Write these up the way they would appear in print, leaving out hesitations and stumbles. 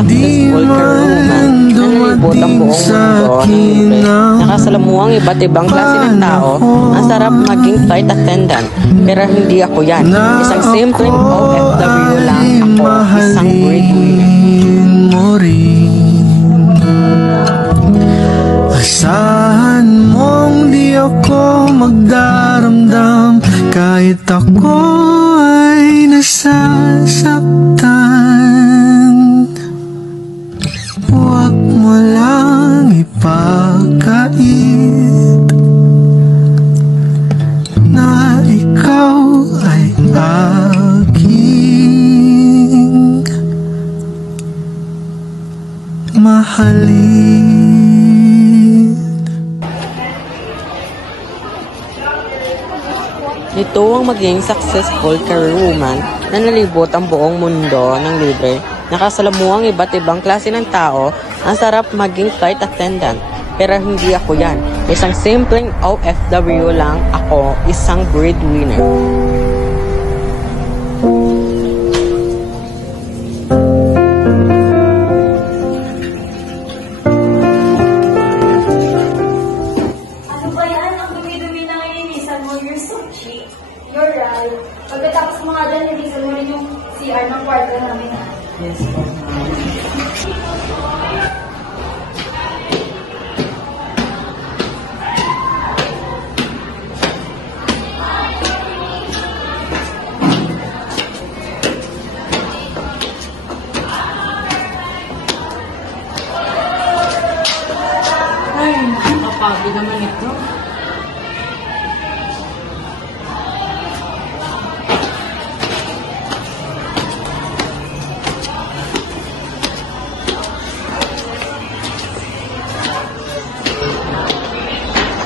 successful career woman na nalibot ang buong mundo ng libre. Nakasalamuhang iba't ibang klase ng tao. Ang sarap maging flight attendant, pero hindi ako yan. Isang simpleng OFW lang ako, isang breadwinner. Asahan mong di ako magdaramdam kahit ako ay nasasaktan. Huwag mo lang ipagkait na ikaw ay aking mahalin. Ito ang maging successful career woman na nalibot ang buong mundo ng libre. Nakasalamuhang iba't ibang klase ng tao. Ang sarap maging flight attendant, pero hindi ako yan. Isang simpleng OFW lang ako, isang breadwinner. You're right. Pagkatapos mga dyan, nilisan mo rin yung CR ng kwarto namin. Yes, po. Ay, nakakapagod naman ito.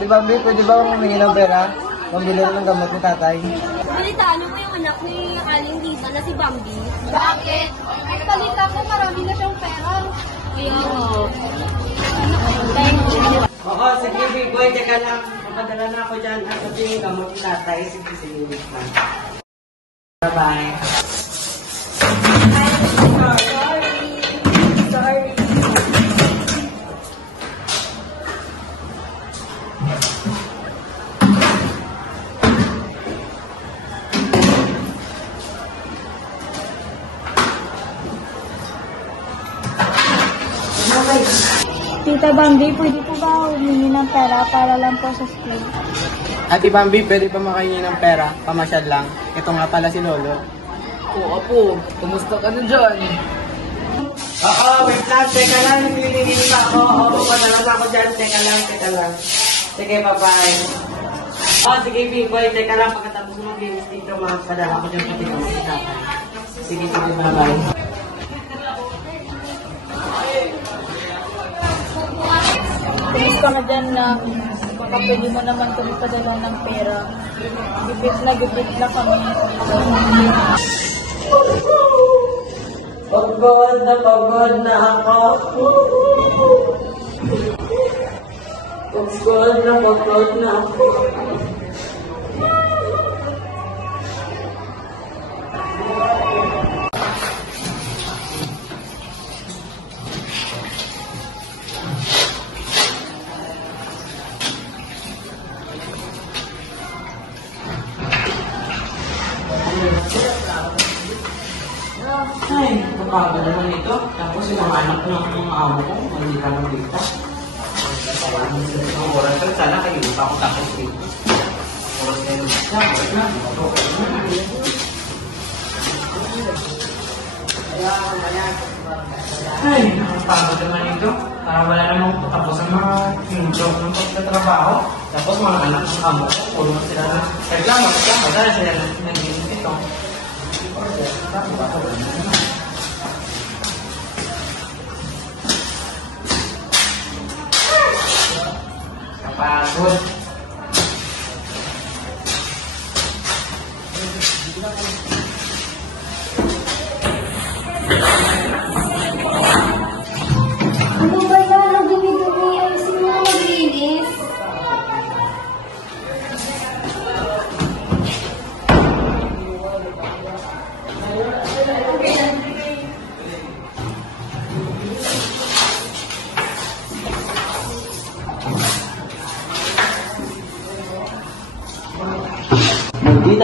Si Bambi, pwede ba akong humingi ng pera? Pambili ng gamot ni tatay. Balitaan mo yung anak ni Aling Lisa na si Bambi. Bakit? Ay, balita ko, marami na siyang pera. Ayun. Oo, sige, Bigoy, teka lang. Mapadala na ako dyan. At sabi yung gamot ni tatay, sige, bye-bye. Sorry. Tita Bambi, pwede po ba humingi ng pera para lang po sa school? Ate Bambi, pwede pa makahingi ng pera? Pamasyal lang. Ito nga pala si Lolo. Oo, Apo. Kumusta ka na dyan? Oo, wait lang. Teka lang, nililingin pa ako. Oo, padala na ako dyan. Teka lang. Sige, bye-bye. Oo, sige, Bigoy. Teka lang, pagkatapos mo mag-games dito, padala ko dyan pati ko si tatay. Sige, bye-bye. Kumusta ka dyan na baka pwede mo naman kami padala ng pera. Gipit na kami. Pagod na ako. Pagod na ako. Ay, kapagod naman ito. Tapos yung mga anak ng mga amo ko, hindi ka magdita. Ang oras ko, sana kayo pa ako tapos dito. Oras na yun siya, oras na. Ay, nakapagod naman ito. Para wala namang tapos ang mga job ng pagtatrabaho. Tapos mga anak ng amo ko, puro na sila na reklamo, dahil sila nag-iinit ito. Kapagod. Ano ba yan? Ang dumi-dumi. Ayusin mo na maglinis.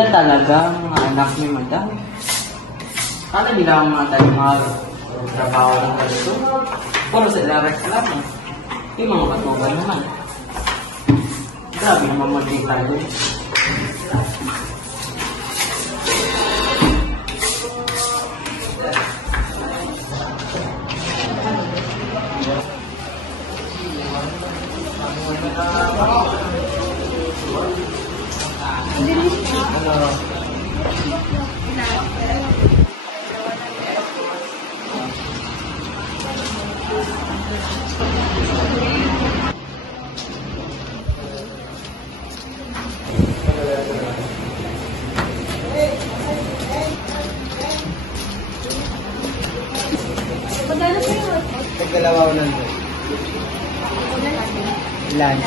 Sila talaga, mga anak ni Madam. Sana bilang mga tayo mga trabaho ng ganito. Puro sila reklamo. Yung mga katuban naman. Grabe naman magkita doon. Tagdalawa ko nandun. Ilan?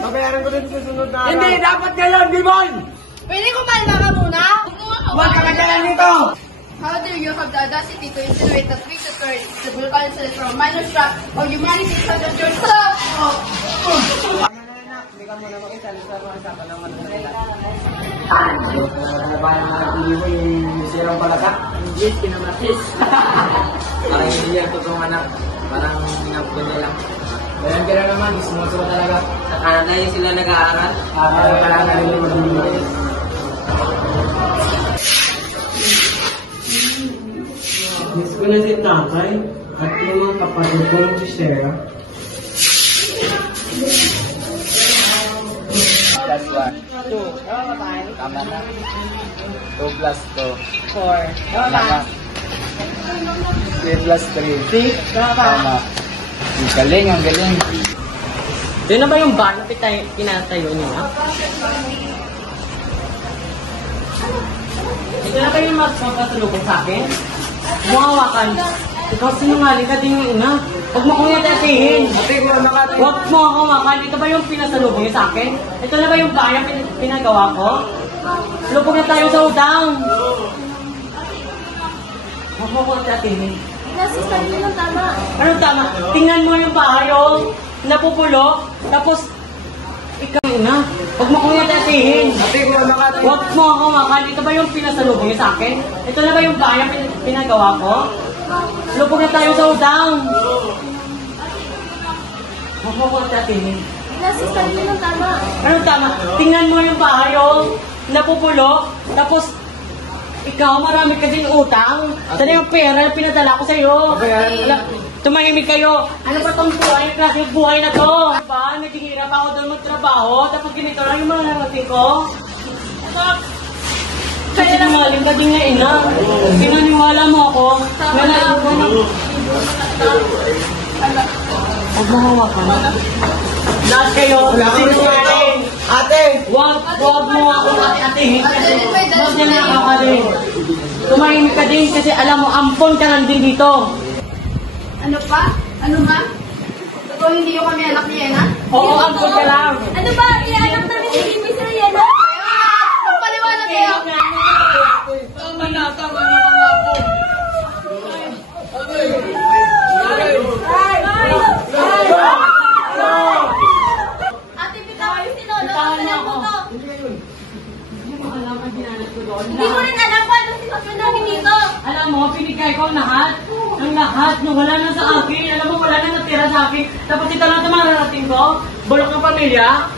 Babayaran ko din sa sunod na araw. Hindi, dapat ngayon, Bimon! Pwede kumalma ka muna? Huwag ka magkalan nito! How dare you have the audacity to insinuate that we should courage the vulcan from minor track of humanity such as yourself? Hindi ka muna makisali sa mga usapan ng matulala. Labanan ng mga tili mo yung sirang palaka? Yes, kinamatis. Parang hindi yan totoong anak. Parang hinapon niya lang. Ganyan ka na naman, sumusunod talaga. Sa Canada yung sila nag-aaral. Kailangan na rin yung magbibigay. Miss ko na si Tatay at yung mga kapatid ko si Sarah. Plus 1. 2. Tama na. 2 plus 2. 4. Tama. 3 plus 3. 6. Tama. Ang galing, ang galing. Yun na ba yung bar na pinatayo niyo? Ito na ba yung magpapatulog sa akin? Muhawakan. Ikaw sinungaling ka din yung ina. Huwag mo kong yatatihin. Huwag mo ako makan. Ito ba yung pinasalubong niyo sa akin? Ito na ba yung bayang pinagawa ko? Lubog na tayo sa utang. Huwag mo kong yatatihin. Nasa sabi ng tama. Anong tama? Tingnan mo yung bahay, oh. Napupulo. Tapos, ikaw na. Huwag mo kong yatatihin. Huwag mo ako makan. Ito ba yung pinasalubong niyo sa akin? Ito na ba yung bahay ang pinagawa ko? Lubog na tayo sa utang. Huwag mo kong yatatihin. Nasa sabi ng tama. Anong tama? Tingnan mo yung bahay, oh. Napupulo. Tapos, ikaw, marami ka din utang. Sana yung pera na pinadala ko sa'yo. Tumahimik kayo. Ano ba itong buhay? Klase yung buhay na to? Diba? Naghihirap ako doon magtrabaho. Tapos ganito lang yung mga narating ko. Kasi nangaling ka din na ina. Pinaniwala mo ako. Huwag mo hawakan. Lahat kayo, sinungaling. Ate! Huwag mo ako ate-atehin kasi huwag na nakakalim. Tumahimik ka din kasi alam mo, ampon ka lang din dito. Ano pa? Ano ba? Totoo hindi yung kami anak ni Yena? Oo, ampon ka lang. Ano ba? Ianak namin si Ibig sa Yena? Magpaliwanag kayo! Tama na mga po. Ate, bitawan yung sinolo. Bitawan mo Alam ako. mo to. Hindi mo alam ang ginanap ko doon. Hindi ko rin alam kung anong sitwasyon namin dito. Alam mo, pinigay ko ang lahat. Ang lahat, nung wala na sa akin. Alam mo, wala na natira sa akin. Tapos ito lang ito mararating ko. Bulok ng pamilya.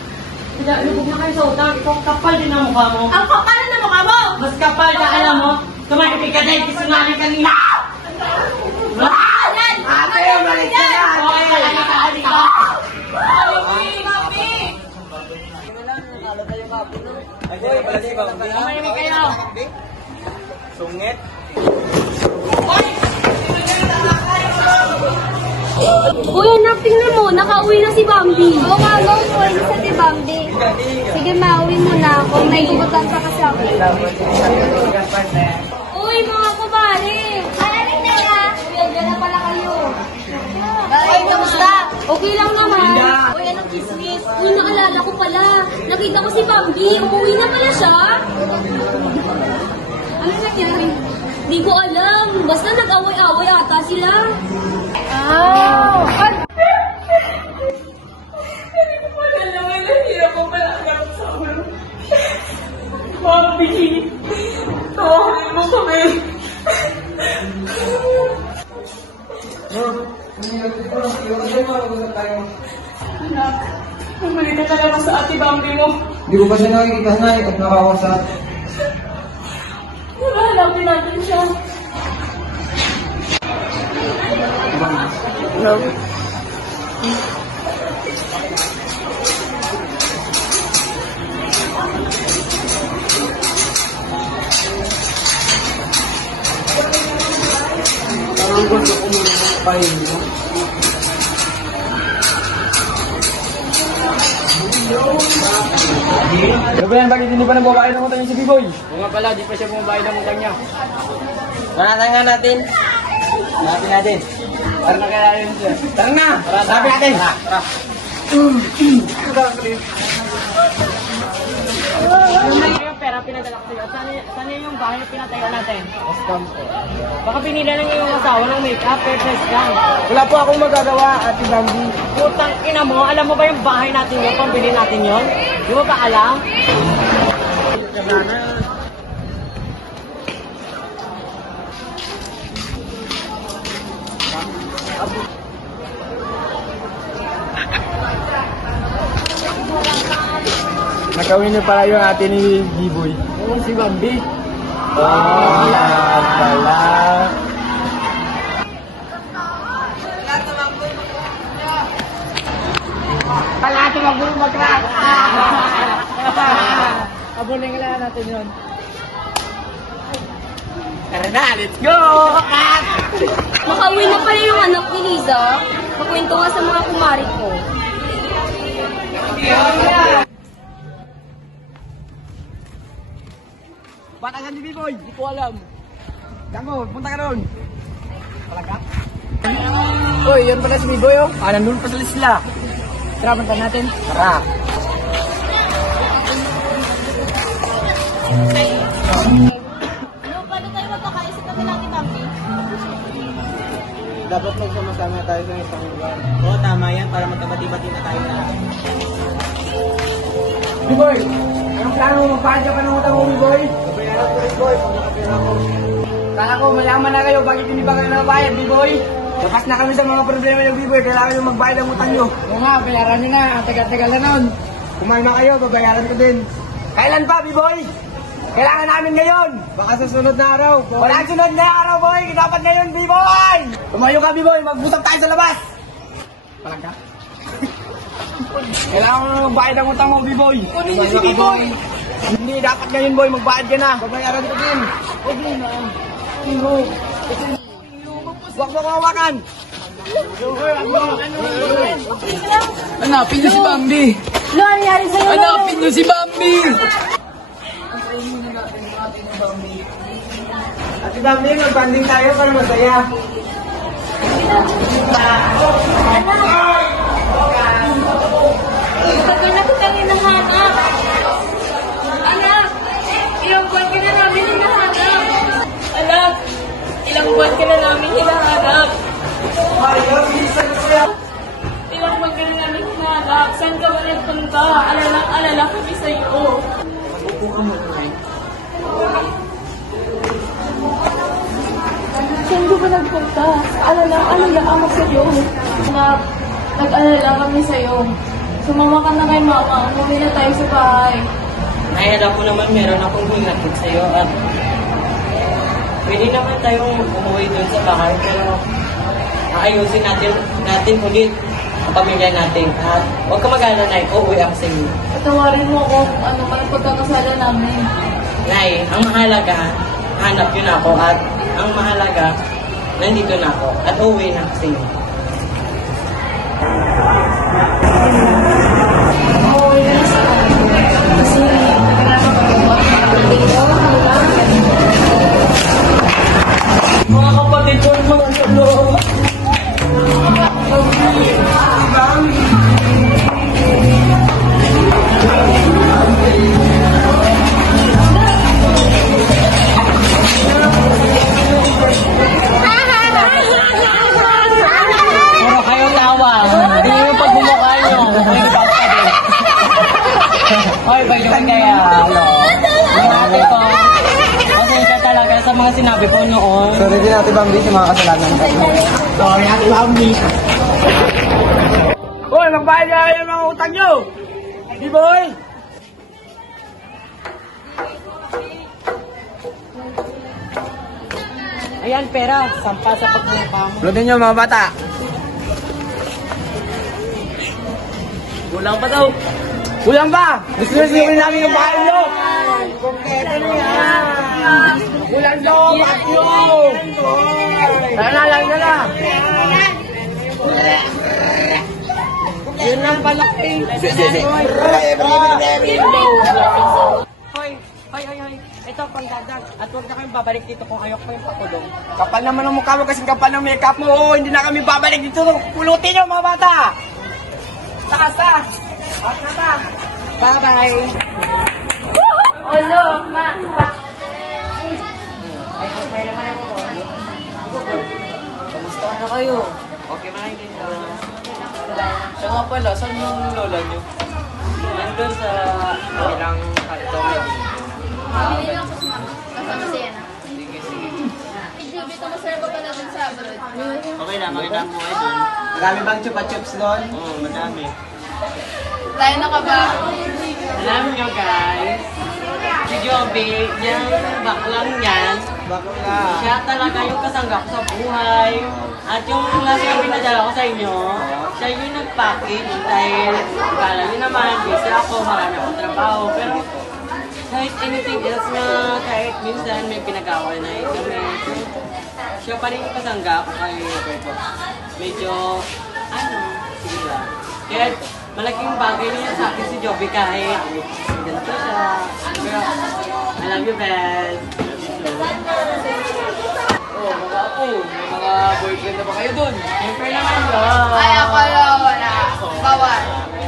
Lubog na kayo sa utang. Ikaw kapal din ang mukha mo. Ang kapal na mukha mo! Mas kapal na alam mo. Tumahimik ka dahil kisungaling kanina. Yan! Ate, balik ka na! Okay, halika. Tumahimik kayo. Sungit? Hoy! Uy, anak, tingnan mo. Nakauwi na si Bambi. Oo nga, no. Uwi na si Bambi. Sige, mauwi mo na ako. May gugutan pa kasi ako. Uy, mga kumari. Maraming na na. Uy, andyan na pala kayo. Uy, kamusta? Okay lang naman. Uy, anong kismis? Uy, naalala ko pala. Nakita ko si Bambi. Umuwi na pala siya. Ano nangyari? Di ko alam. Basta nag-away-away ata sila. Bumalik ka na naman sa ate Bambi mo. Hindi ko pa siya nakikita na at nakakasap. Hanapin natin siya. Parang gusto ko muna magpahinga. Ano ba yan? Bakit hindi pa nababayad ng utang niya si B-Boy? Oo nga pala, di pa siya bumabayad ng utang niya. Manatay nga natin. Hanapin natin. Tara na kaya yun siya. Tara na! Hanapin natin! Tara! Yung pera pinadala ko sa'yo. Sana yung bahay na pinatayo natin? Scam po. Baka pinila lang yung asawa ng make-up, pero scam. Wala po akong magagawa, Ate Bambi. Putang ina mo, alam mo ba yung bahay natin yun? Pambili natin yun? Di mo ba alam? Nakawin niyo pala yung ate ni B-Boy. Oo, si Bambi. Oh, yan pala. Palato magburo mag-crack! Abunin lang natin yun. Tara na, let's go! Makauwi na pala yung anak ni Liza. Makwento nga sa mga kumari ko. Ba't asan si B-Boy? Hindi ko alam. Dango, punta ka doon. Talaga? Uy, yan pala si B-Boy oh. Nandun pa sila sila. Tara, punta natin. Tara. Ano, paano tayo magkakaisa sa kanila ni Bambi? Dapat magsama-sama tayo sa isang lugar. Oo, tama yan. Para magkabati-bati na tayo na. B-Boy, anong plano mo? Magpahal ka pa ng utang mo, B-Boy? Kabayaran ko rin, boy. Kung nakapira ko. Kala ko, malaman na kayo. Bakit hindi ba kayo nabayad, B-Boy? Lakas na kami sa mga problema ng B-Boy. Kailangan nyo magbayad ang utang nyo. Oo nga, bayaran nyo na. Ang tagal-tagal na nun. Kumalma kayo, babayaran ko din. Kailan pa, B-Boy? Kailangan namin ngayon. Baka sa sunod na araw. Walang sunod na araw, boy. Dapat ngayon, B-Boy. Tumayo ka, B-Boy. Mag-usap tayo sa labas. Palag ka? Kailangan mo na magbayad ang utang mo, B-Boy. Kunin niyo si B-Boy. Hindi, dapat ngayon, boy. Magbayad ka na. Babayaran ko din. Okay na. Huwag mo kawakan. Hanapin niyo si Bambi! Ano nangyari sa'yo? Hanapin niyo si Bambi! Ate Bambi, mag-banding tayo para masaya. Tagal na kitang hinahanap. Anak, ilang buwan ka na namin hinahanap. Anak, ilang buwan ka na namin hinahanap. Ilang buwan ka na namin hinahanap. Saan ka ba nagpunta? Alala kami sa'yo. Saan ka ba nagpunta? Alala ako sa'yo. Nag-alala kami sa'yo. Sumama ka na kay mama. Umuwi na tayo sa bahay. Ay, alam ko naman meron akong hinatid sa'yo at pwede naman tayong umuwi doon sa bahay pero aayusin natin ulit ang pamilya natin at huwag ka mag-alala na uuwi ako sa iyo. Patawarin mo ako kung ano man ang pagkakasala namin. Nay, ang mahalaga, hanap yun ako at ang mahalaga, nandito na ako at uuwi na ako sa iyo. Mga kapatid ko, mga lolo. Puro kayo tawa. Hindi yung pagmumukha nyo. May ipapagin. Hoy, bagyan kaya. Sinabi ko. Pasensya talaga sa mga sinabi ko noon. Sorry din Ate Bambi sa mga kasalanan ko. Sorry Ate Bambi. Hoy, magbayad na kayo ng mga utang nyo! B-boy! Ayan, pera. Sampa sa pagmumukha mo. Pulutin nyo mga bata. Kulang pa daw. Kulang ba? Gusto nyo sinukin namin yung bahay nyo? Kulang nyo! Bakit nyo? Tara lang na. Yun lang pala eh. Hoy. Ito, pangdadag. At huwag na kayong babalik dito kung ayok pa yung pakulong. Kapal naman ang mukha mo kasing kapal ng makeup mo. Oo, hindi na kami babalik dito. Pulutin nyo mga bata! Sakasa! At nata! Bye-bye. Olo, ma. Kamusta na kayo? Okay ba kayo dito? Siya nga pala, saan yung lola nyo? Nandun sa ilang kanto. Bili lang ako sa mama. Kasama si Yana. Sige. Exhibit ako sir ko pala dun sa abroad. Okay na, makita mo kayo dun. Marami bang chupa-chups doon? Oo, madami. Tayo na ka ba? Alam nyo guys, si Joby, yung baklang yan, Bakla. siya talaga yung kasangga ko sa buhay. At yung last yung pinadala ko sa inyo, siya yung nag-package dahil kala nyo naman, busy ako, marami akong trabaho. Pero kahit anything else na, kahit minsan may pinagawa na kami, siya pa rin yung kasangga ko kay medyo, sige lang. Kaya malaking bagay niya sa akin si Joby kahit ganito siya. Pero, I love you, best. May mga boyfriend na ba kayo doon? Siyempre naman yun. Ay, ako lang. Wala. Bawal.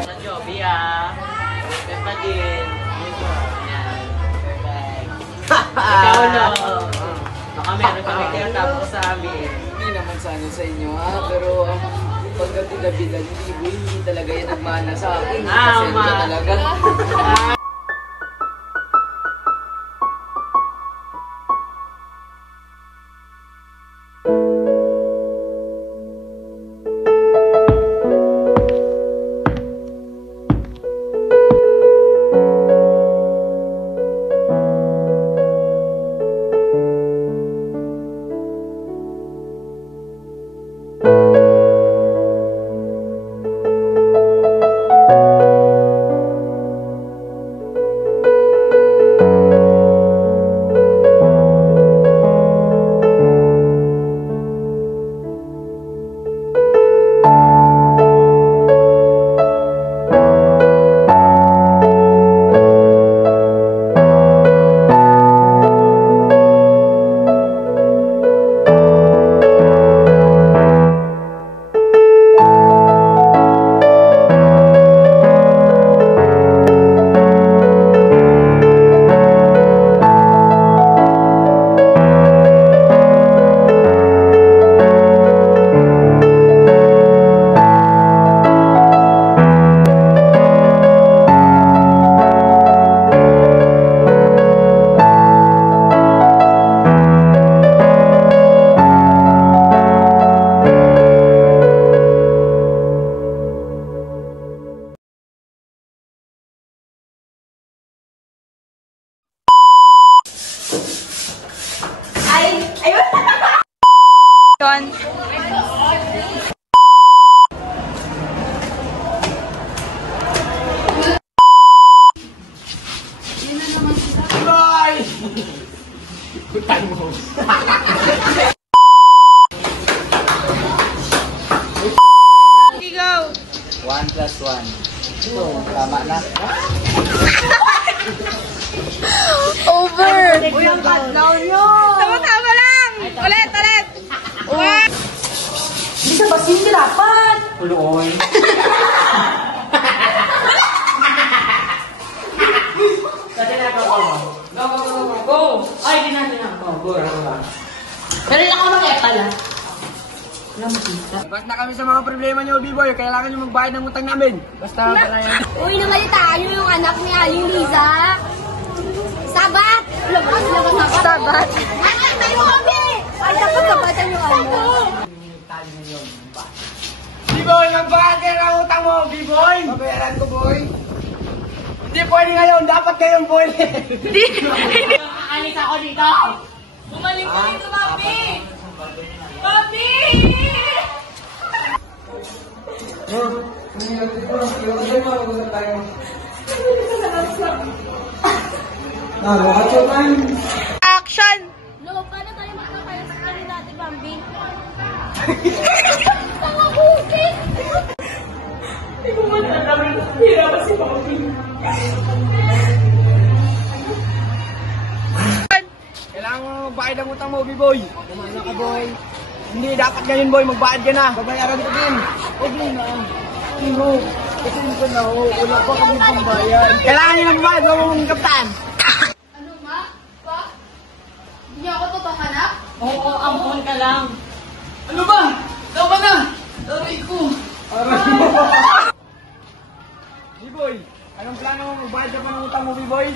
Sa Joby, Pepa din. Yan. Perfect. Ikaw, no? Baka meron kami tinatapos sa amin. Hindi naman sana sa inyo pero pagdating na bilan, hindi talaga yan nagmana sa akin. Tama. Talaga. 1 plus 1. So, tama na. Over! Uy, ang countdown nyo! Tama lang! Ulit! Hindi ka ba sinirapan? Uloy. Dati na ako. Go! Ay, di natin ako. Go. Pero lang ako mag-epal, Labas na kami sa mga problema niyo, B-Boy. Kailangan niyo magbayad ng utang namin. Basta pala yan. Uy, namalitaan nyo yung anak ni Aling Liza. Sabat! Sabat? Ay, tayo kami! Ay, dapat sabatan yung ano. B-Boy, magbayad kayo ng utang mo, B-Boy. Babayaran ko, boy. Hindi pwede ngayon. Dapat ngayon, boy. Alis ako dito! Bumalik mo dito, Papi! Papi! Action! No, paano tayo magkakaya sa kanila dati, Bambi? Tanga bukit! Kailangan mo magbayad ng utang mo, B-Boy. Kumana ka, boy. Hindi, dapat ganyan, boy. Magbayad ka na. Babayaran ko din. Okay na. Sino? Kasi ko na, wala pa kami pambayad. Kailangan niyo magbayad, huwag mo mong kapitan. Ano, ma? Pa? Hindi niyo ako totohanak? Oo, ampon ka lang. Ano ba? Tama na! Aray ko! B-Boy, anong plano mo? Magbayad ka pa ng utang mo, B-Boy?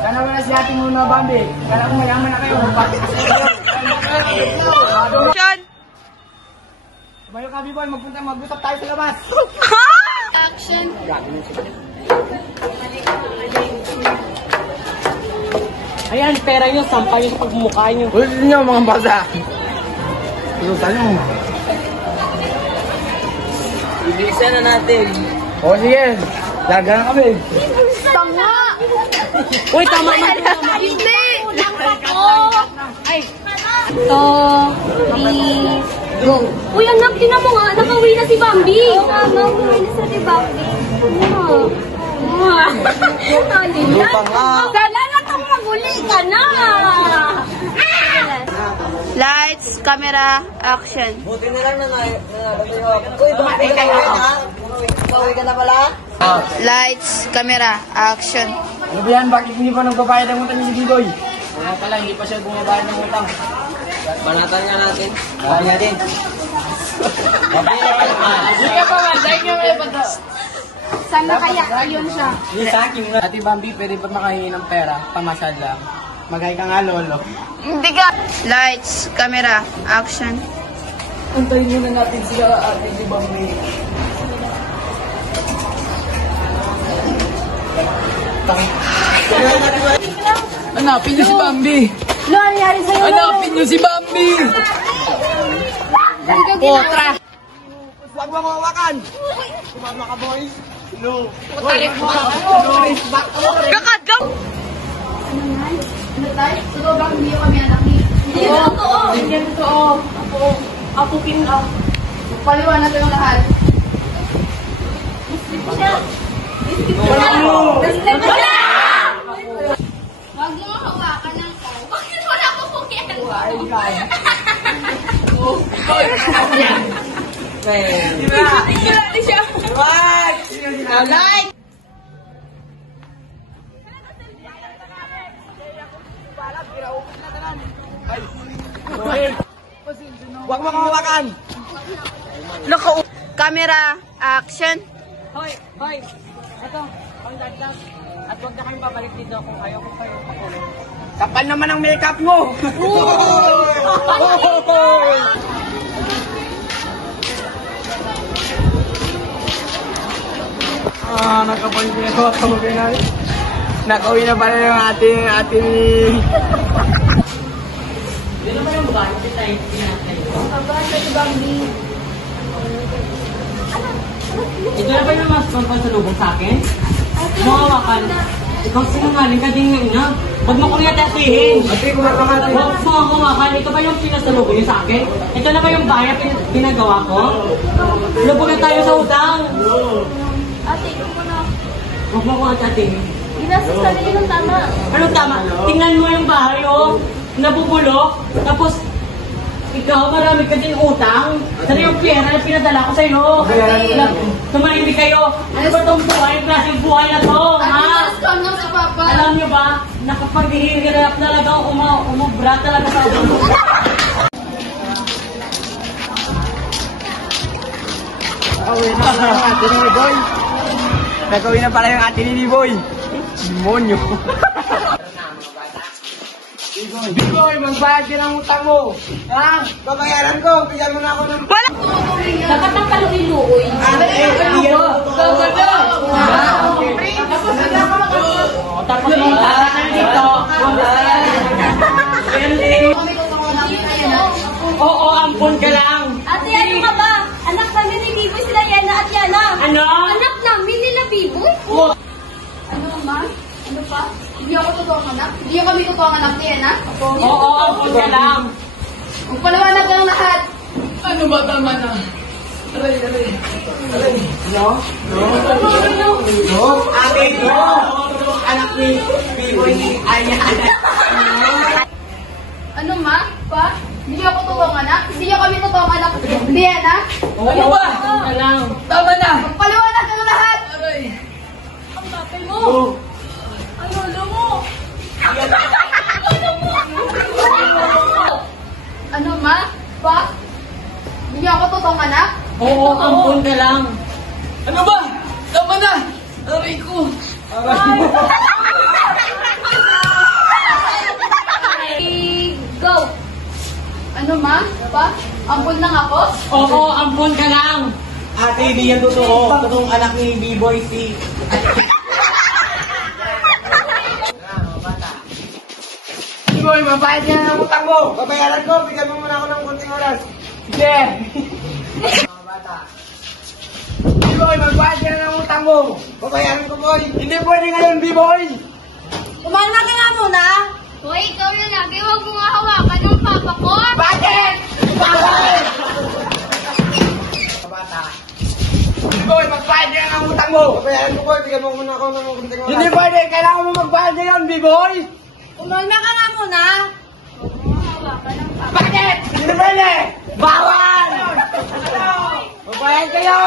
Sana wala si ate muna, Bambi. Kala ko mayaman na kayo. Magbayad ka sa iyo. Action! Tumayo ka, B-Boy. Mag-usap tayo sa labas. Action! Ayan, pera nyo, sampay nyo sa pagmumukha nyo. Ulit niyo, mga bata. Ilutan nyo. Ibilisan na natin. O, sige. Laga na kami. Tanga! Uy, tama na. Hindi! Kulang ako! Ay! To, go! Uy, anak, tinan mo nga, nakauwi na si Bambi! Oo nga, nakauwi na si Bambi. Gala na itong maguli ka na! Lights, camera, action. Buti na lang na Uy, bakit ka na? Pauwi ka na pala? Lights, camera, action. Ano ba yan? Bakit hindi pa nagbabayad ng utang ni B-Boy? Wala pala, hindi pa siya bumabayad ng utang. Banatan nga natin. Bali nga din. Sige pa man, dahil nga may bato. Sana kaya yun siya? Hindi sa akin na. Ate Bambi, pwede ba makahingi ng pera? Pamasyad lang. Magay ka nga, lolo. Hindi ka. Lights, camera, action. Antayin muna natin sila, ate si Bambi. Hanapin niyo si Bambi! Ano nangyari sa'yo? Hanapin niyo si Bambi! Potra! Huwag mo mawakan! Kumama ka, boys! No! Putalik mo ka! Boys! Back to work! Kakadgaw! Ano tayo? Totoo ba hindi kami anak ni? Hindi yan totoo! Hindi yan totoo! Ako kinang. Paliwanag yung lahat. Wala! Huwag mo hawakan ng ko. Bakit wala ko kukihan? Hindi siya. Like! Huwag mo mawakan! Camera, action. Hoy, hoy. Ito, ang dadlas. At huwag na kayong babalik dito kung ayaw ko kayo pakulong. Kapal naman ang makeup mo! Nakapal ko na ako mag-inay. Nakauwi na pala yung ating Hindi na ba yung babae? Hindi tayo natin. Ito na ba yung mas pampasalubong sa akin? Mawawakan. Ikaw sinungaling ka din ngayon na. Huwag mo kong yatatihin. Ate, kumakamatin. Huwag mo hawakan. Ito ba yung pinasalubong niyo sa akin? Ito na ba yung bahay na pinagawa ko? Lubog na tayo sa utang. Ate, ikaw mo na. Huwag mo akong atating. Ginastos ka rin ng tama. Anong tama? Tingnan mo yung bahay, oh. Nabubulok. Tapos, ikaw, marami ka din utang. Sana yung pera na pinadala ko sa'yo. Tumahimik kayo. Ano ba itong buhay? Klaseng buhay na to, ha? Scam lang sa papa. Alam nyo ba, nakapag-hirap talaga, umubra talaga sa ulo. Gagawin na pala yung ate ni Boy. Demonyo. Bigoy, magbayad ka ng utang mo. Ha? Babayaran ko. Bigyan mo na ako ng... Dapat ang kaluin-luoy. Tapos yung tatanan dito. Oo, ampun ka lang. Ate, ano ka ba? Anak namin ni Biboy sila Yana at Yana. Ano? Anak namin nila Biboy? Oo. Ano, ma? Ano pa? Hindi ako totoong anak? Hindi kami totoong anak ni Yana? Oo, ampun ka lang. Magpaliwanag ka ng lahat. Ano ba tama na? No? Ate, no! Anak ni Biboy ni Aya. Ano, ma? Pa? Hindi ako totoong anak? Hindi kami totoong anak ni Yana? Ano ba? Ampun ka lang. Tama na! Magpaliwanag ka ng lahat. Aray! Ang tatay mo. Oh. Ano, alam mo? Ano, ma? Pa? Hindi ako totoong anak? Oo, ampun ka lang. Ano ba? Tama na! Aray ko! Go! Ano, ma? Pa? Ampun lang ako? Oo, ampun ka lang. Ate, hindi yan totoo. Totoong anak ni B-Boy si... B-Boy, mabayad ka na ng utang mo. Babayaran ko. Bigyan mo muna ako ng konting oras. Sige. Mga bata. B-Boy, magbayad ka na ng utang mo. Babayaran ko, boy. Hindi pwede ngayon, B-Boy. Kumalma ka nga muna! Hoy, ikaw na lagi. Huwag mo nga hawakan ng papa ko! Bakit? Bakit? Mga bata. B-Boy, magbayad ka na ng utang mo. Babayaran ko, boy. Bigyan mo muna ako ng konting oras. Hindi pwede. Kailangan mo magbayad ngayon, B-Boy. Kumalma ka nga muna! Huwag mo nga hawakan ng papa. Bakit? Hindi pwede! Bawal! Magbayad kayo!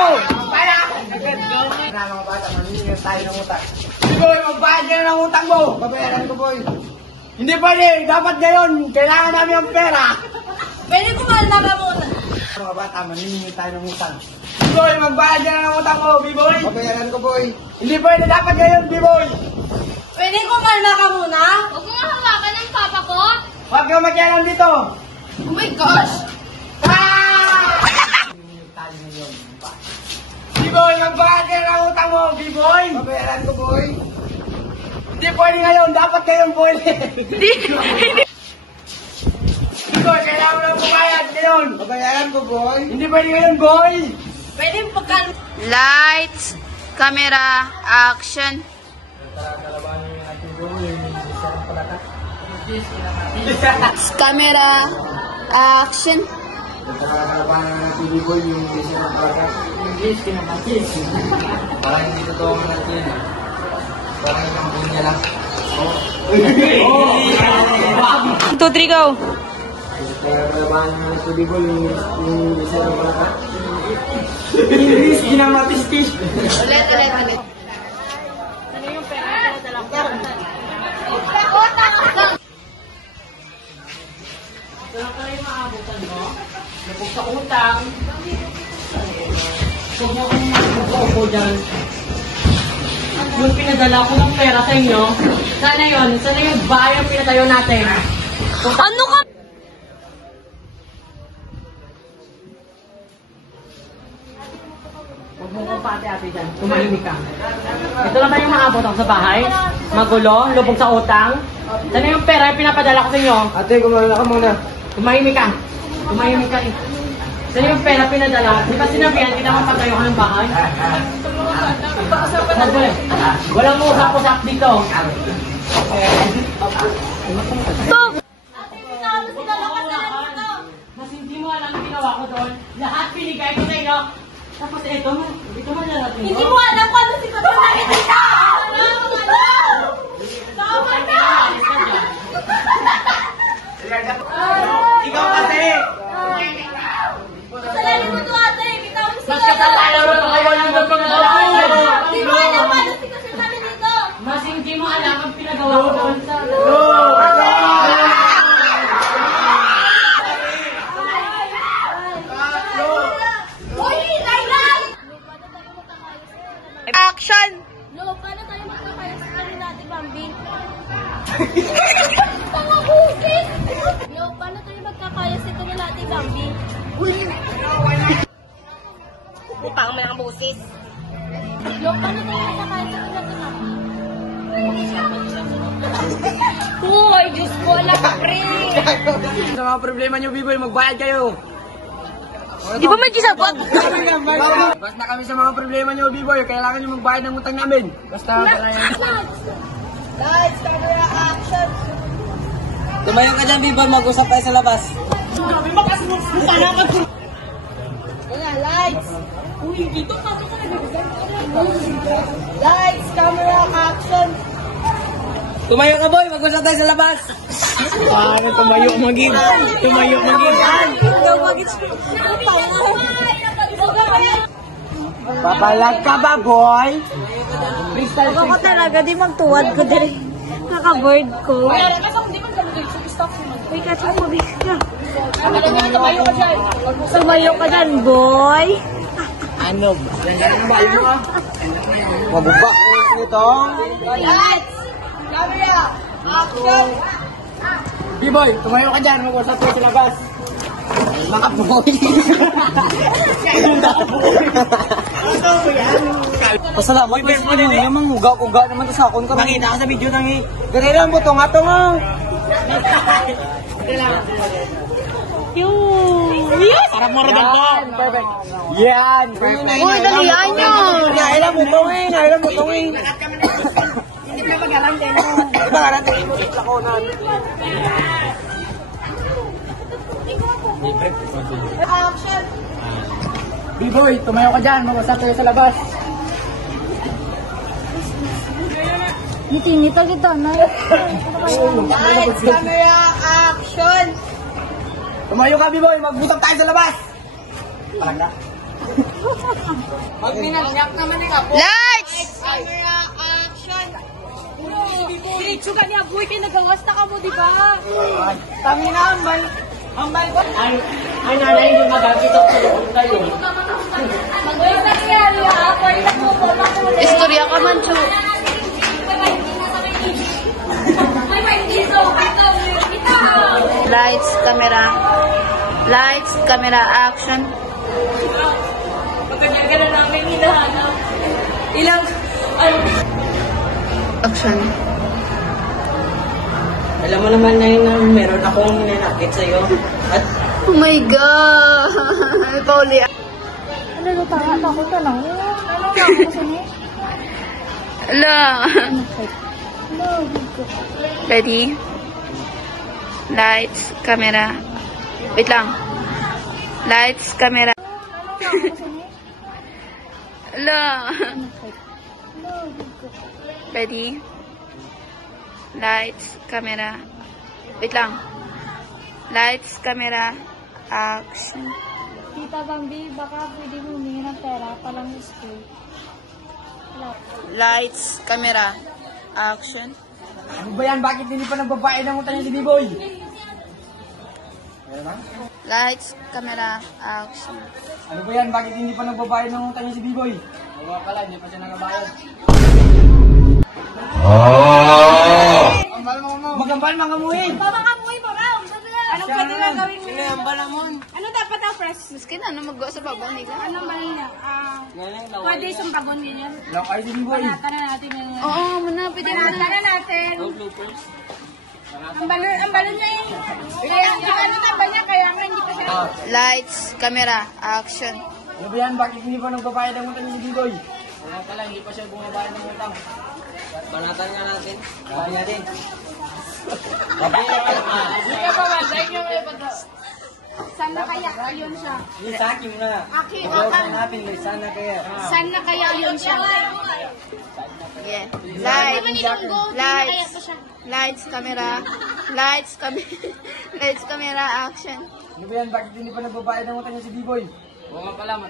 Bayad! Mga bata, maninigyan tayo ng utang. Boy, magbayad ka na ng utang mo! Babayaran ko, boy. Hindi pwede! Dapat ngayon! Kailangan namin ang pera! Pwede kumalma ka muna! Mga bata, maninigyan tayo ng utang. Boy, magbayad ka na ng utang mo, B-Boy! Babayaran ko, boy. Hindi pwede! Dapat ngayon, B-Boy! Pwede kumalma ka muna! Huwag mo nga hawakan ng papa ko! Huwag kang magyalan dito! Oh my gosh! B-Boy, magbayad ka na ng utang mo, B-Boy! Babayaran ko, boy. Hindi pwede ngayon, dapat ngayon pwede. B-Boy, kailangan mo lang pumayad ngayon. Babayaran ko, boy. Hindi pwede ngayon, boy. Pwede pagkan... Lights, camera, action. Camera, action. Nakakalabanan na si B-Boy yung isa ng talaga. Parang hindi totoo natin yun. Parang isang bunya lang. 2, 3, go! Nakakalabanan na si B-Boy yung isa ng talaga. English, ginamatis-tis. Ulit. Wala ka rin maabutan mo. Lubog sa utang. Huwag mo akong mag-upo dyan. Yung pinadala ko ng pera sa inyo, sana yun? Sana yung bahay ang pinatayo natin? Ano ka? Huwag mo kong pati-ati dyan. Tumahimik ka. Ito lang ba yung maabot ako sa bahay? Magulo, lubog sa utang. Sana yung pera yung pinapadala ko sa inyo? Ate, kumala ka muna. Tumahimik ka. Tumahimik ka eh. Sana yung pera pinadala. Di ba sinabihan kita mapatayo ka ng bahay? Magulo. Walang usap-usap dito. Stop! Mas hindi mo alam ang ginawa ko doon. Lahat binigay ko sa inyo. Tapos ito mo darating Hindi mo alam kung ano sitwasyon namin dito! Tama na! Ikaw kasi! Kasalanan mo to ate! Bitaw mo sila! Kasalanan mo to, wala na pagkakalaman. Hindi mo alam kung ano sitwasyon namin dito! Mas hindi mo alam ang pinagawa ko doon sa... Uy! Laylan! Action! No, paano tayo magkakaya sa ano natin, Bambi? Pangabusin! No, paano tayo magkakaya sa ano natin, Bambi? Utang mo ng busis. No, paano tayo magkakaya sa ano natin, Bambi? Uy, Diyos ko, alam ka, pre. Sa mga problema nyo, B-boy, magbayad kayo. Di ba may gisabot? Basta kami sa mga problema nyo, B-boy, kailangan nyo magbayad ng utang namin. Basta para yan. Lights, camera, action. Tumayo ka dyan, Biboy. Mag-usap tayo sa labas. Wala, lights. Lights, camera, action. Tumayo ka, boy. Mag-usap tayo sa labas. Paano tumayo maging? Tumayo maging. Papalag ka ba, boy? Ako ko talaga, di magtuwad ko diri. Naka-board ko. Uy, kasi mabig ka. Sumayo ka dyan, boy. Ano ba? Mabuba nito. Lights, camera, action. B-boy, tumayo ka dyan. Mag-usap tayo sa labas. Mga boy. Pasalamat. Boy, best mo din eh. Manghuga-uga naman to sa akon ka. Nakita ka sa video nang ganyan ang buto nga to nga. Sarap mo rin to. Perfect. Yan. Uy, dalihan nyo. Nailan mo to eh. Nailan mo to eh. Hindi ka mag-arante mo. Iba nga natin mo sa lakonan. Action. B-boy, tumayo ka dyan. Mag-usap tayo sa labas. Ngiting-ngita kita na. Lights, camera, action. Tumayo ka, B-boy. Magbutang tayo sa labas. Parang na. Magminagyak naman yung apo. Lights! Camera, action. Diretso ka niya, boy. Kinagawas na ka mo, di ba? Kami na, ambal. Ambal ko. Ay, nanay, hindi magagit ako kayo. Istorya ka man, Chu. Lights, camera. Lights, camera, action. Pagkanya ka na namin hinahanap. Ilang, Action. Alam mo naman na yun na meron akong ninakit sa'yo. At Oh my God! Pauli. Ano na tanga? Takot ka lang. Ano ka ako sa niya? Ala. Ready? Lights, camera. Wait lang. Lights, camera. Ala. Ready? Lights, camera. Wait lang. Lights, camera, action. Tita Bambi, baka pwede mo humingi ng pera palang school. Lights, camera, action. Ano ba yan? Bakit hindi pa nagbabayad ng utang niya si B-boy? Lights, camera, action. Ano ba yan? Bakit hindi pa nagbabayad ng utang niya si B-boy? Oo pala, hindi pa siya nagabayad. Magambal mga muhin! Mamakamuhi mo, Ram! Anong pwede na gawin mo? Sino yung balamon? Ano dapat ang fresh? Miskin ano magawa sa babaw nila? Anong balina? Pwede isang tabon ganyan. Lakay si B-boy. Panatan na natin yung... Oo, muna, pwede mo Panatan na natin. Ang balon niya eh. Kaya yung ano taba niya, kaya nga hindi pa siya... Lights, camera, action. Ano ba yan? Bakit hindi pa nagbabayad ng utang niya si B-boy? Oo pala, hindi pa siya bumabayad ng utang. banatan nga natin. Sabi natin. Sana kaya yun siya. Yung sa akin na. Aki, Joke natin, sana kaya. Sana kaya yun siya. Yeah. Lights, camera. Lights, camera, action. Ano ba yan? Bakit hindi pa nagbabayad ng utang niya si B-Boy? Oo nga pala,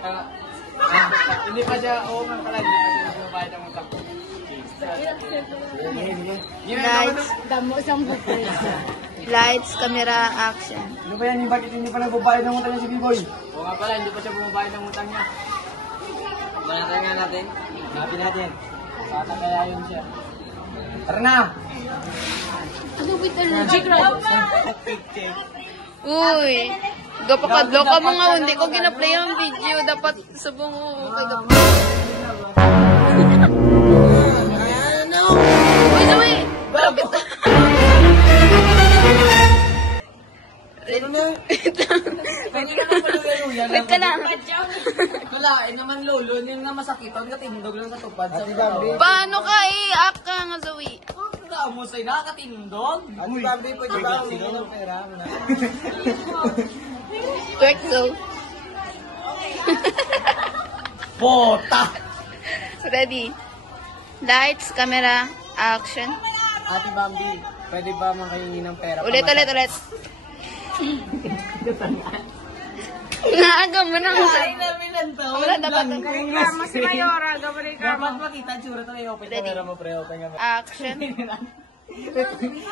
hindi pa siya nagbabayad ng utang. Lights, camera, action. Ano ba yan? Bakit hindi pa nagbabayad ng utang niya si B-Boy? Oo nga pala, hindi pa siya bumabayad ng utang niya. Banatan nga natin. Sabi natin. Sana kaya yun siya. Tara na! Uy, gapakadlo ka mga hindi ko gina-play ang video. Dapat subong mo. Uy, Zoe! Balapit na. Wait ka lang. Kalain naman lolo, hindi nga masakit. Ang katindog lang natupad sa mga. Paano ka iyak ka nga, Zoe? Mo sa'yo, nakakatindog. Ano sabi po dyan ba? Humingi ng pera. Twerk, Zoe. Pota! Ready? Lights, camera, action. Ate Bambi, pwede ba makahingi ng pera? Ulit. Naaga mo na. namin ang taon. Wala, dapat. Mas mayora, gabalik ka. Dapat makita ang tsura ito na i-open camera mo, pre. Open camera. Action.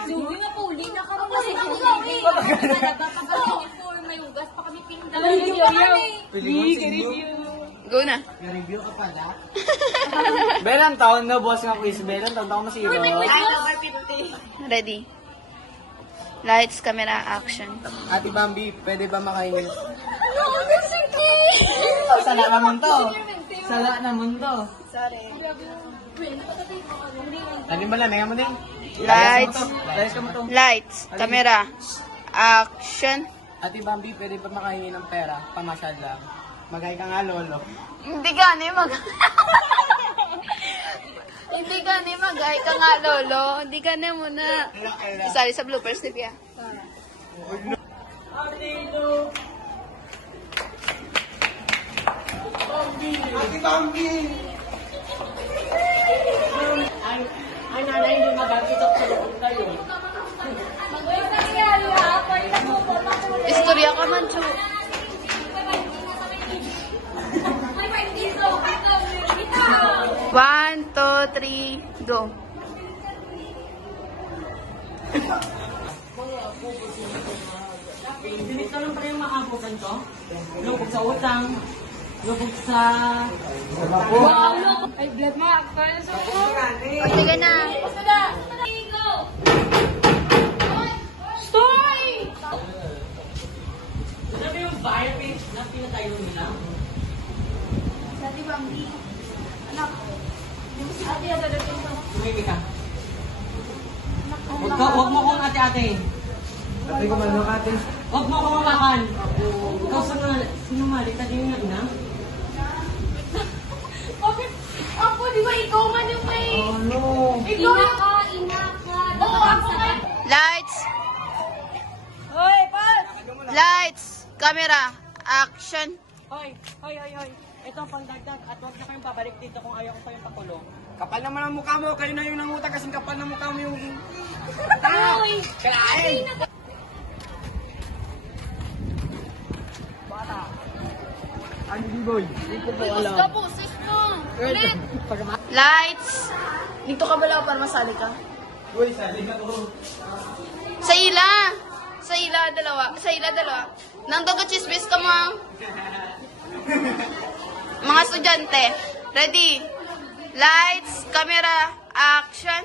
Suwi nga po, uli na ka rin kasi ang gawi. Talaga, pagkakas for may ugas pa kami Go na. Review ka pala? Belang taon na, boss nga quiz. Belang taon ako masiro. Ready? Lights, camera, action. Ate Bambi, pwede ba makahingi? Sala naman to. Sala naman to. Ano ba lang? Ngayon mo din. Lights, camera, action. Ate Bambi, pwede ba makahingi ng pera? Pamasyad lang. Magay ka nga, lolo. Hindi ka ni mag... Hindi ka ni mag-ay ka nga, lolo. Hindi ka na muna. Isali sa bloopers ni Pia. Ate Bambi! Ay, nanay, hindi magagitok sa loob kayo. Istorya ka man, Chu. One, two, three, go. Dinit na lang pala yung maabutan ko. Lubog sa utang. Lubog sa... Ay, blood mo. Kaya sa ko. Sige na. Stoy! Ano ba yung fire page na pinatayo nila? Dati Bambi. Anak. Hindi mo si ate ang dadating sa... Tumigil ka. Huwag mo kong ate-ate. Ate ko man ate. Huwag mo kong mamakan. Ikaw sinumali ka din yung ina. Bakit? Ako, di ba ikaw man yung may... Ano? Ikaw Ina yung... ka, ina ka. Oo, ako nga. Lights. Hoy, Pat! Lights. Camera. Action. Hoy. Ito ang pangdagdag at huwag na kayong babalik dito kung ayaw ko pa yung pakulong. Kapal naman ang mukha mo. Kayo na yung nangutang kasing kapal na mukha mo yung... Hoy! Kalain! Ano B-Boy? Gusto po, sis mo. Ulit! Lights. Dito ka bala para masali ka. Uy, sali na ko. Sa ila. Sa ila, dalawa. Nandun ka chismis ka mga... Mga estudyante. Ready? Lights, camera, action.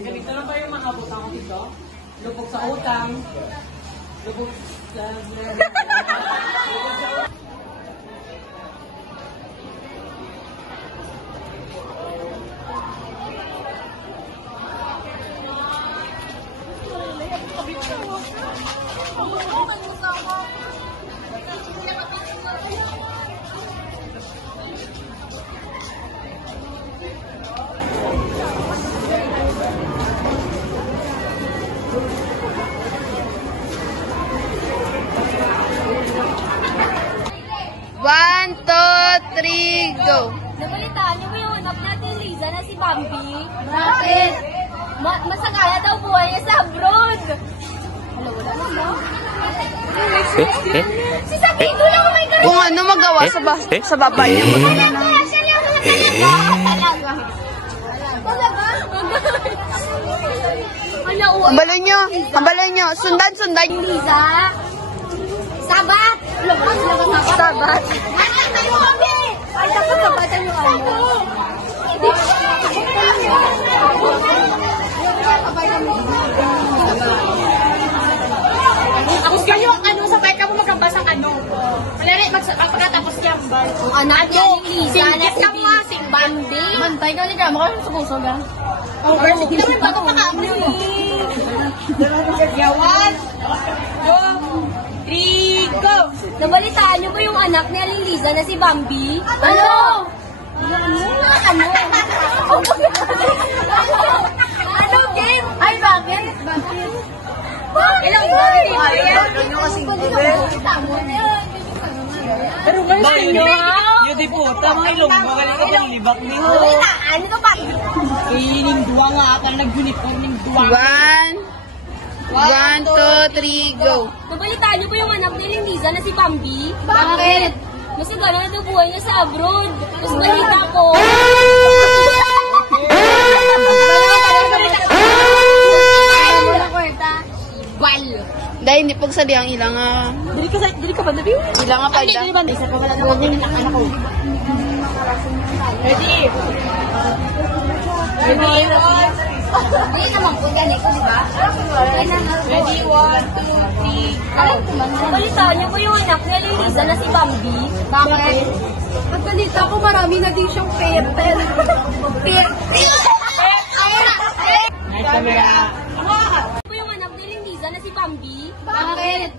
Ganito lang ba yung maabutan ko dito? Lubog sa utang. Lubog sa... Masagaya daw buhay niya sa abroad. Wala na. Si Sakido lang may ganun. Kung ano magawa sa baba niya. Talaga. Ambaloy nyo. Sundan. Liza. Sabat. Sabat. Tayo kami. Ay, tapos sabatan yung ano. Tapos kayo, ano, sabay ka mo magkabasang ano. Malari, pagkatapos yung bal. Ang anak niya yung Liza na Singkit si ka mo nga, Bambi. Bantay ka, hindi ka mo kasi sumusog ah. Oh, girl, sige naman, bago pa ka. 1, 2, 3, go! Nabalitaan niyo ba yung anak ni Aling Liza na si Bambi? Ano? Ano, game? Ay, bakit? Ilang bakit? Ano kasing Pero guys, inyo ha? Yo di po, tamang ilong, magaling ka pang libak ni ho. Ano ka ba? Ining duwa nga ata nag-uniform ng duwa. 1, 2, 3, go. Nabalitaan niyo ba yung anak ni Aling Liza na si Bambi? Bakit? Kasi gano'n na daw buhay niya sa abroad. Tapos balita ko. Wal. Dahil hindi pagsali ang ilang Dili ka ba nabi? ilang pa da. Isa pa wala naman yung anak ko. Ready? Ready? Ay, naman po ganito, di ba? Ready? 1, 2, 3. Nabalitaan niyo ba yung anak ni Aling Liza na si Bambi? Bakit? Pagkalita ko, marami na din siyang pepel. Nice camera. Po yung anak ni Aling Liza na si Bambi? Bakit?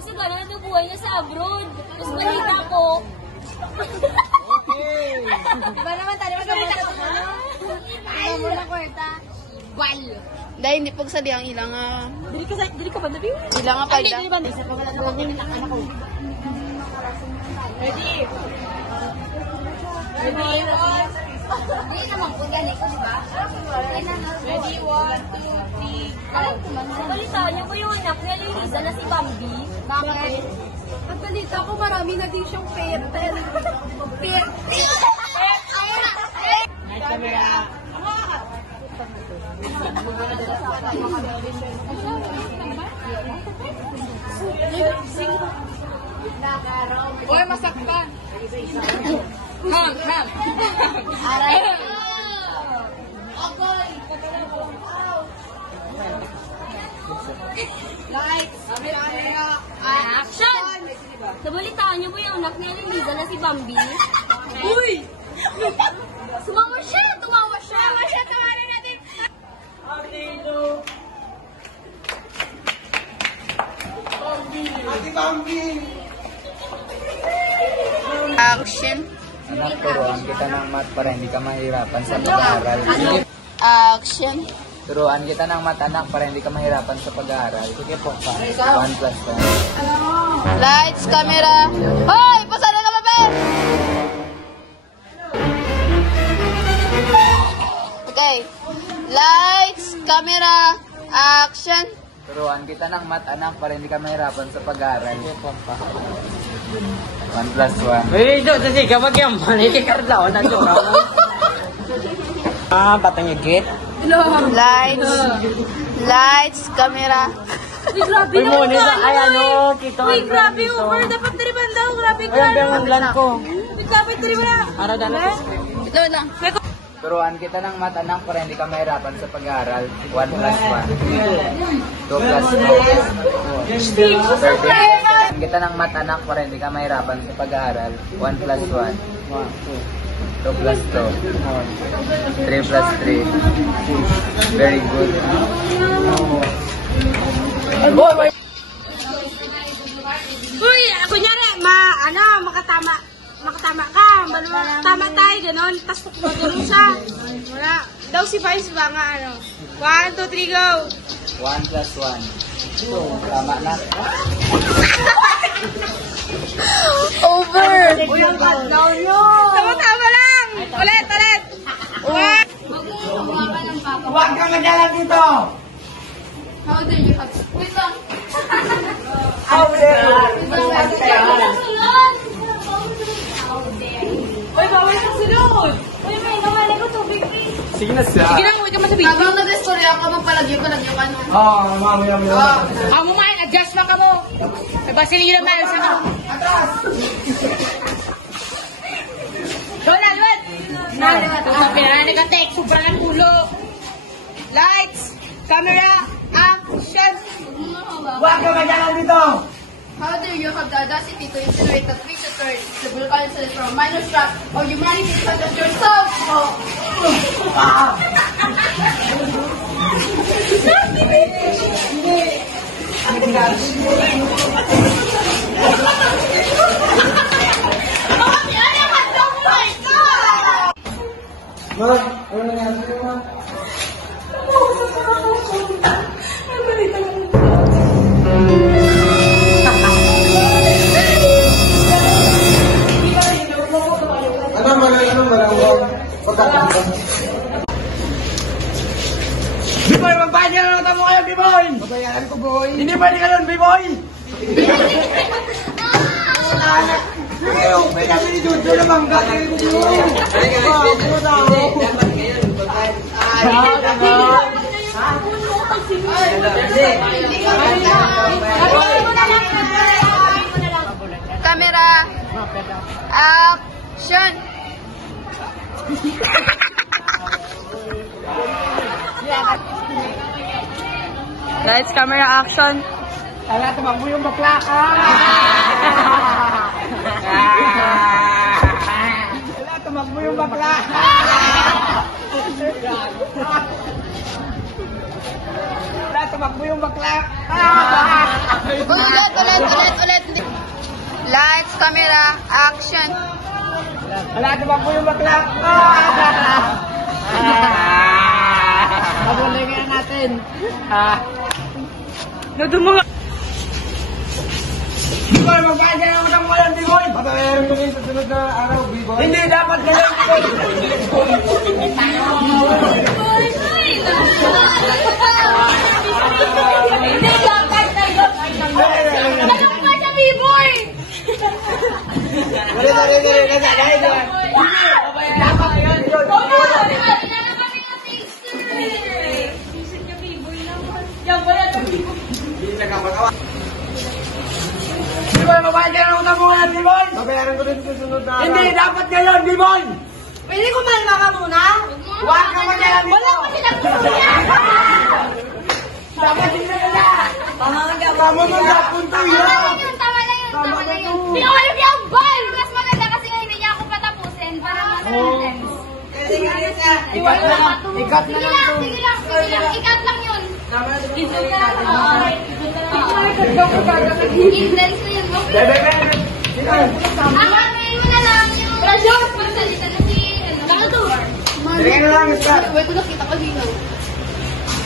Kasi gano'n na daw buhay niya sa abroad. Tapos balita ko. Diba naman tayo magkabita ko ano? Ano mo na kwarta? Wal. Dahil hindi pagsali ang ilang Dili ka ba nabi? ilang pa da. Isa pa wala naman yung anak ko. Ready? Ready? Ay, naman po ganito, di ba? Ready? 1, 2, 3. Nabalitaan niyo ba yung anak ni Aling Liza na si Bambi? Bakit? Pagkalita ko, marami na din siyang pepel. Nice camera. Uy, masaktan. Ham. Aray. Lights. Action! Nabalitaan niyo ba yung anak ni Aling Liza na si Bambi? Uy! Tumawa siya! Tawarin natin. Action. Anak, turuan kita ng math para hindi ka mahirapan sa pag-aaral. Action. Turuan kita ng math, anak, para hindi ka mahirapan sa pag-aaral. Sige po, 1 plus 1. Lights, camera. Hoy! Pasala ka ba, Ben? Okay. Lights, camera, action. Turuan kita ng math, anak, para hindi ka mahirapan sa pag-aaral. Sige po, 1 plus 1. Wait, kasi kapag yung mali kay Carla, o nandiyo ka mo. Batang yung gate. Lights, camera. Uy, grabe Uy, na muna sa, ay ano, kita. Uy, grabe over. Dapat tiriban daw. Grabe Uy, ang pinanglan ko. Uy, grabe tiriban. Ara dala. Ito lang. Turuan kita ng math, anak, para hindi ka mahirapan sa pag-aaral. 1 plus 1. 2 plus 2. 13. Kita ng math, anak, para hindi ka mahirapan sa pag-aaral. 1 plus 1. 2 plus 2. 3 plus 3. Very good. Uy, kunyari, makatama ka. Tama tayo, gano'n. Tapos ganun siya. Wala. Daw si Vice ba nga, 1, 2, 3, go. 1 plus 1. Tama na. Over. Uy, ang bad now yun. Tama lang. Ulit. 1. Huwag kang magyalan dito! How dare you have... Wait lang. How dare you! Uy, bawal ka sunod! Uy, may nawala ko tubig, please. Sige na siya. Sige lang, huwag ka masabihin. Habang nag-istorya ka, magpalagyo ka ano. Oo, mamaya. Amo man, adjust man ka mo. May basilina man sa ka. Doon, Alwat! Pinanay ka tek, sobrang ang ulo. Lights, camera, action! Huwag kang magyalan dito! How dare you have the audacity to insinuate that we should turn the Bulacan incident from a minor trap of humanity such as yourself? Wag, ano nangyari sa'yo, ma? B-boy, magbayad ka ng utang mo kayo, B-boy! Babayaran ko, boy! Hindi pwede ka nun, B-boy! May kasi ni Jojo na bangga, tayo ko, B-boy! Camera, action! Lights, camera, action! Tara, tumakbo yung bakla ka! Wala, tumakbo yung bakla! Wala, tumakbo yung bakla! Ulit. Lights, camera, action! Wala, tumakbo yung bakla! Pabulingan natin! Nadumang... B-boy, magbayad ka ng utang mo yan, B-boy! Patayaran ko rin sa sunod na araw, B-boy! Hindi, dapat ganyan, B-boy! Hindi, dapat tayo. Ano ba sa B-boy? B-boy, magbayad ka ng utang mo yan, B-boy! Pabayaran ko rin sa sunod na araw. Hindi, dapat ganyan, B-boy! Pwede kumalma ka muna? Huwag ka magyalan dito! Wala pa silang kuya! Dapat din na nila! Tama mo na, punto yun! Tama na yun. Pinakalim niya ang ball! Mas maganda kasi nga hindi niya ako patapusin para mas intense. Ikat na lang! Ikat na lang to! Sige lang. Ikat lang yun. Intense na yun. Alamin mo na lang yung magsalita na si Sige na lang, Scott! Wait, ko nakita ko dito.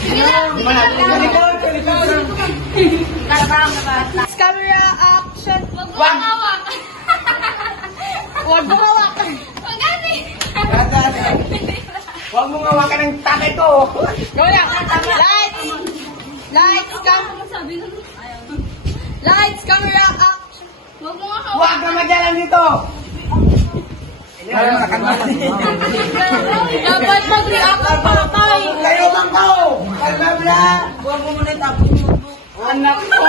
Sige lang. Camera, action! Huwag mo hawak. Huwag mo hawakan! Huwag gani. Huwag mong hawakan ng tatay ko! Gawin Lights! Lights, camera, action! Huwag mo nga hawak. Huwag ka magyalan dito! Dapat mag-react ang patay. Kayo bang tao? Kalmabla! Huwag mo muna tapon yung book. Anak ko!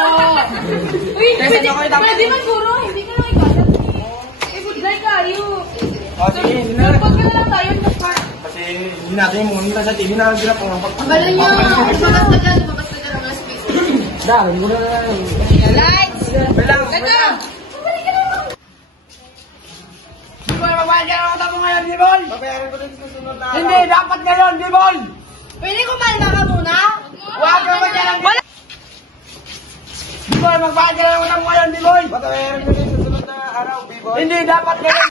Uy, pwede man puro. Hindi ka lang ikalat. Ibigay kayo. O sige, hindi na. Dapat ka na lang tayo. Kasi hindi natin yung muna sa TV na ginap ang pag... Akala niyo, lumabas na dyan ang space. Dahil, muna na lang. Lights! Bilang! Di-boy, magbayad ka ng utang mo ngayon, Di-boy! Babayaran ko rin sa susunod na araw. Hindi, dapat ngayon, Di-boy! Pwede kumalma ka muna? Huwag ka magyalan dito! Di-boy, magbayad ka ng utang mo ngayon, Di-boy! Babayaran ko rin sa sunod na araw, Di-boy! Hindi, dapat ngayon!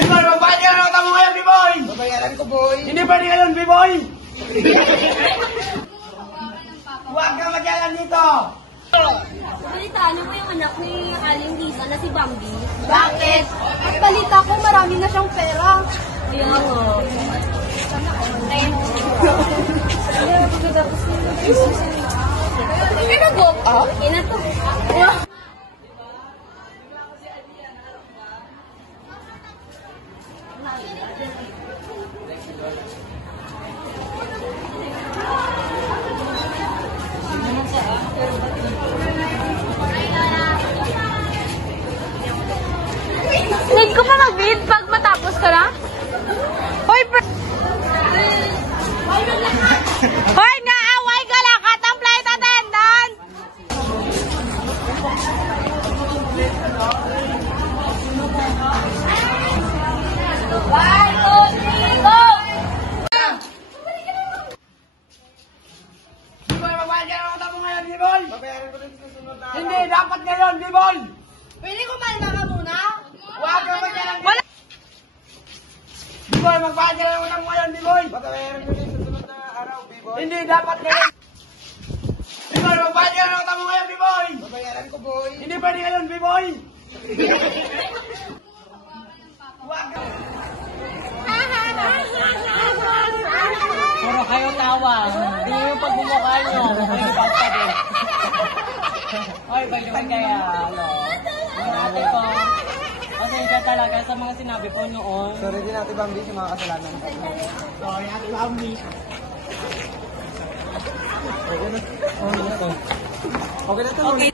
Di-boy, magbayad ka ng utang mo ngayon, Di-boy! Babayaran ko, boy! Hindi pwede ngayon, Di-boy! Huwag ka magyalan dito! Balitaan mo yung anak ni Aling Lisa na si Bambi. Bakit? At balita ko marami na siyang pera. Kaya nga. Hindi na go up? Ina to. Need ko pa mag-bid pag matapos ka na? Hoy, Hoy, naaway ka lang! Katang flight attendant! One, two, three, go! B-boy, magbayad ka ng utang mo ngayon, B-boy! Babayaran ko din sa susunod na araw. Hindi, dapat ngayon, B-boy! Pwede kumalma ka muna? Huwag ka magbayad ng wala! B-boy, magbayad ka ng utang mo ngayon, B-boy! Babayaran ko din sa susunod na araw, B-boy! Hindi, dapat ngayon! B-boy, magbayad ka ng utang mo ngayon, B-boy! Babayaran ko, boy! Hindi pwede ngayon, B-boy! Huwag ka! Puro kayo tawa. Hindi yung pagmumukha nyo. May basta din. Oy, by the way kaya, yung ate ko, pasensya talaga sa mga sinabi ko noon. Sorry din natin, Bambi, sa mga kasalanan. Sorry, ate Bambi. Okay na to. Okay.